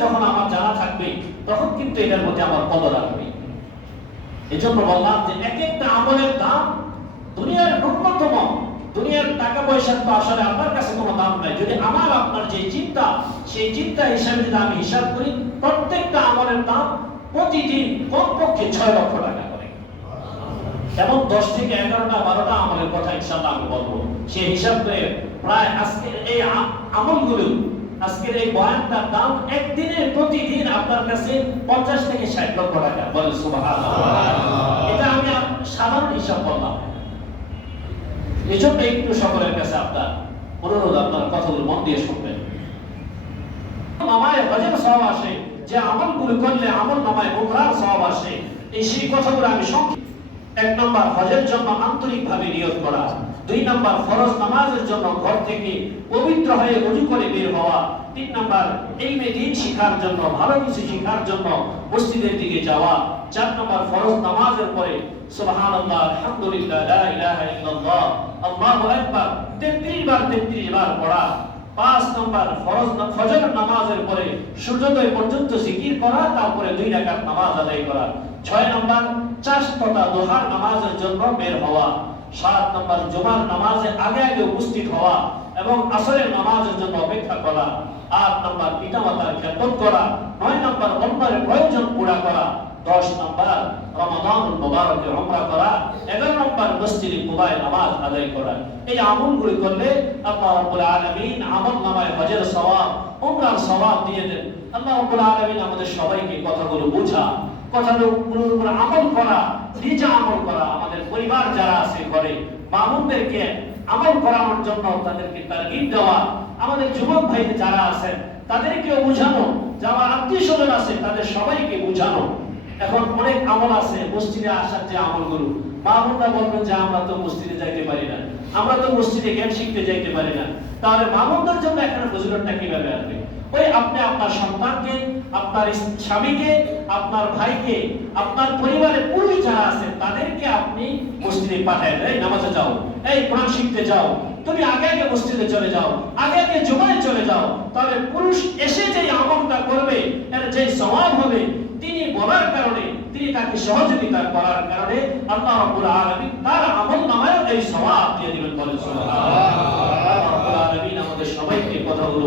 যখন আমার জানা থাকবে তখন কিন্তু এটার মধ্যে আমার কদর আসবে। এজন্য বললাম যে এক একটা আমলের দাম দুনিয়ার ন্যূনতম, দুনিয়ার টাকা পয়সার তো আসলে আপনার কাছে কোনো দাম নাই। যদি আমার আপনার যে চিন্তা, সেই চিন্তা হিসাবে যদি আমি হিসাব করি, প্রত্যেকটা আমলের দাম প্রতিদিন কমপক্ষে 6 লক্ষ টাকা করে। এবং 10 থেকে 11টা 12টা আমলের কথা ইনশাআল্লাহ আমি বলবো। সেই হিসাব করে প্রায় আজকের এই আমলগুলো, আজকের এই বয়ানটার দাম একদিনে প্রতিদিন আপনার কাছে 50 থেকে 60 লক্ষ টাকা। বলেন সুবহানাল্লাহ। এটা আমি সাধারণ হিসাব বললাম। এজন্য একটু সকলের কাছে আপনার অনুরোধ, আপনার কথাগুলো মন দিয়ে শুনবেন। নামায় হজের সওয়াব আসে, যে আমলগুলো করলে আমল নামায় উমরার সওয়াব আসে, এই সেই কথাগুলো আমি সংক্ষেপে। 1 নম্বর হজের জন্য আন্তরিকভাবে নিয়ত করা। 2 নম্বর ফরজ নামাজের জন্য ঘর থেকে পবিত্র হয়ে ওযু করে বের হওয়া। 3 নম্বর ইলমে দ্বীন শিখার জন্য, ভালো কিছু শিখার জন্য মসজিদের দিকে যাওয়া। 4 নম্বর ফরজ নামাজের পরে সুবহানাল্লাহ, আলহামদুলিল্লাহ, লা ইলাহা ইল্লাল্লাহ, আল্লাহু আকবার 33 বার 33 বার পড়া। 5 নম্বর ফজর নামাজের পরে সূর্যোদয় পর্যন্ত জিকির করা, তারপরে 2 রাকাত নামাজ আদায় করা। 6 নম্বর চাষততা দুহার নামাজের জন্য বের হওয়া। 7 নম্বর জুমার নামাজে আগে আগে উপস্থিত হওয়া এবং আসরের নামাজের জন্য অপেক্ষা করা। 8 নম্বর পিতামাতার খেদমত করা। 9 নম্বর অন্যের প্রয়োজন পুরা করা। 10 নম্বর রমাদানুল মুবারকে উমরা করা। 11 নম্বর মসজিদে কুবায় নামাজ আদায় করা। এই আমলগুলো করলে আল্লাহ রাব্বুল আলামিন আমল নামায় হজের সওয়াব, উমরার সওয়াব দিয়ে দেন। আল্লাহ রাব্বুল আলামিন আমাদের সবাইকে কথাগুলো বোঝা, কথাগুলোর উপর আমল করা, নিজে আমল করা, আমাদের পরিবার যারা আছে ঘরে মামুনদেরকে আমল করানোর জন্য তাদেরকে তারগিব দেওয়া, আমাদের যুবক ভাই যারা আছেন তাদেরকেও বোঝানো, যারা আত্মীয়স্বজন আছে তাদের সবাইকে বোঝানো। এখন অনেক আমল আছে মসজিদে আসার যে আমলগুলো, মামুনরা বলবেন যে আমরা তো মসজিদে যাইতে পারি না, আমরা তো মসজিদে জ্ঞান শিখতে যাইতে পারি না, তাহলে মামুনদের জন্য এখানে ফজিলতটা কিভাবে আসবে? ওই আপনি আপনার সন্তানকে, আপনার স্বামীকে, আপনার ভাইকে, আপনার পরিবারের পুরুষ যারা আছে তাদেরকে আপনি মসজিদে পাঠায় দেয়, নামাজে যাও, এই কোরআন শিখতে যাও, তুমি আগে আগে মসজিদে চলে যাও, আগে আগে জুমায় চলে যাও। তাহলে পুরুষ এসে যে আমলটা করবে এর যে সওয়াব হবে, তিনি বলার কারণে, তিনি তাকে সহযোগিতা করার কারণে আল্লাহ রাব্বুল আলামিন তার আমল নামায় এই সওয়াব দিয়ে দিবেন। বলেন সুবহানাল্লাহ। আল্লাহ রাব্বুল আলামিন আমাদের সবাইকে কথাগুলো